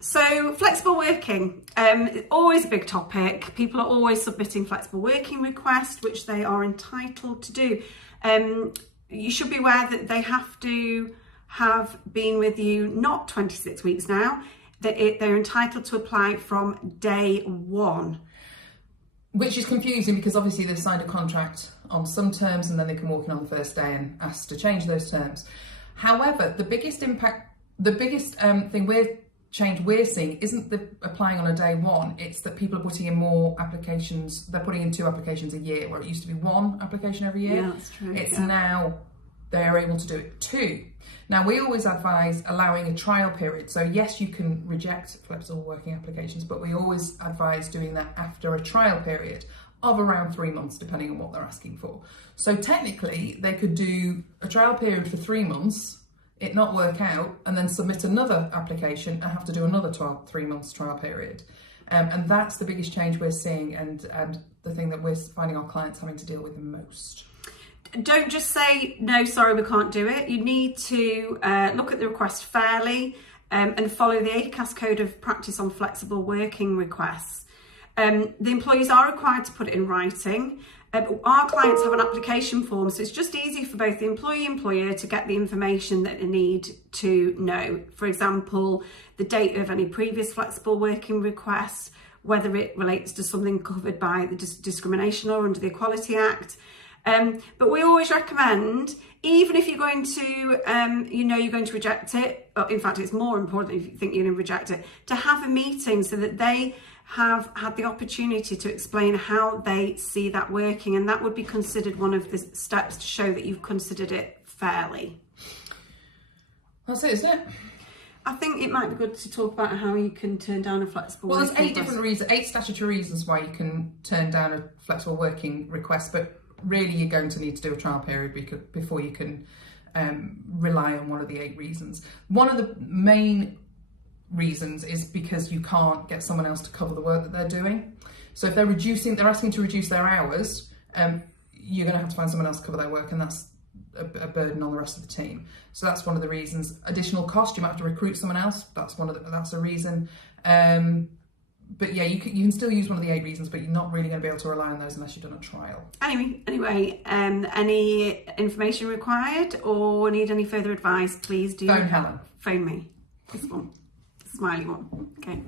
So flexible working, always a big topic. People are always submitting flexible working requests, which they are entitled to do. You should be aware that they have to have been with you not 26 weeks now. They're entitled to apply from day one. Which is confusing because obviously they've signed a contract on some terms and then they can walk in on the first day and ask to change those terms. However, the biggest change we're seeing isn't the applying on a day one, it's that people are putting in more applications. They're putting in 2 applications a year, where it used to be 1 application every year. Yeah, that's true. It's now they're able to do it 2. Now, we always advise allowing a trial period. So yes, you can reject flexible working applications, but we always advise doing that after a trial period of around 3 months, depending on what they're asking for. So technically, they could do a trial period for 3 months, it not work out, and then submit another application and have to do another 3 months trial period. And that's the biggest change we're seeing, and the thing that we're finding our clients having to deal with the most. Don't just say, no, sorry, we can't do it. You need to look at the request fairly and follow the ACAS Code of Practice on Flexible Working Requests. The employees are required to put it in writing. Our clients have an application form, so it's just easy for both the employee and employer to get the information that they need to know. For example, the date of any previous flexible working requests, whether it relates to something covered by the discrimination law under the Equality Act. But we always recommend, even if you're going to, you're going to reject it, or in fact, it's more important if you think you're going to reject it, to have a meeting so that they have had the opportunity to explain how they see that working, and that would be considered one of the steps to show that you've considered it fairly. That's it, isn't it? I think it might be good to talk about how you can turn down a flexible working working request. Well, there's 8 statutory reasons why you can turn down a flexible working request, but really you're going to need to do a trial period before you can rely on one of the 8 reasons. One of the main reasons is because you can't get someone else to cover the work that they're doing. So if they're asking to reduce their hours, you're going to have to find someone else to cover their work, and that's a burden on the rest of the team. So that's one of the reasons. Additional cost, you might have to recruit someone else. That's a reason. But yeah, you can still use one of the 8 reasons, but you're not really going to be able to rely on those unless you've done a trial. Anyway, any information required or need any further advice, please do phone Helen. Phone me. This one. Smiley one. Okay.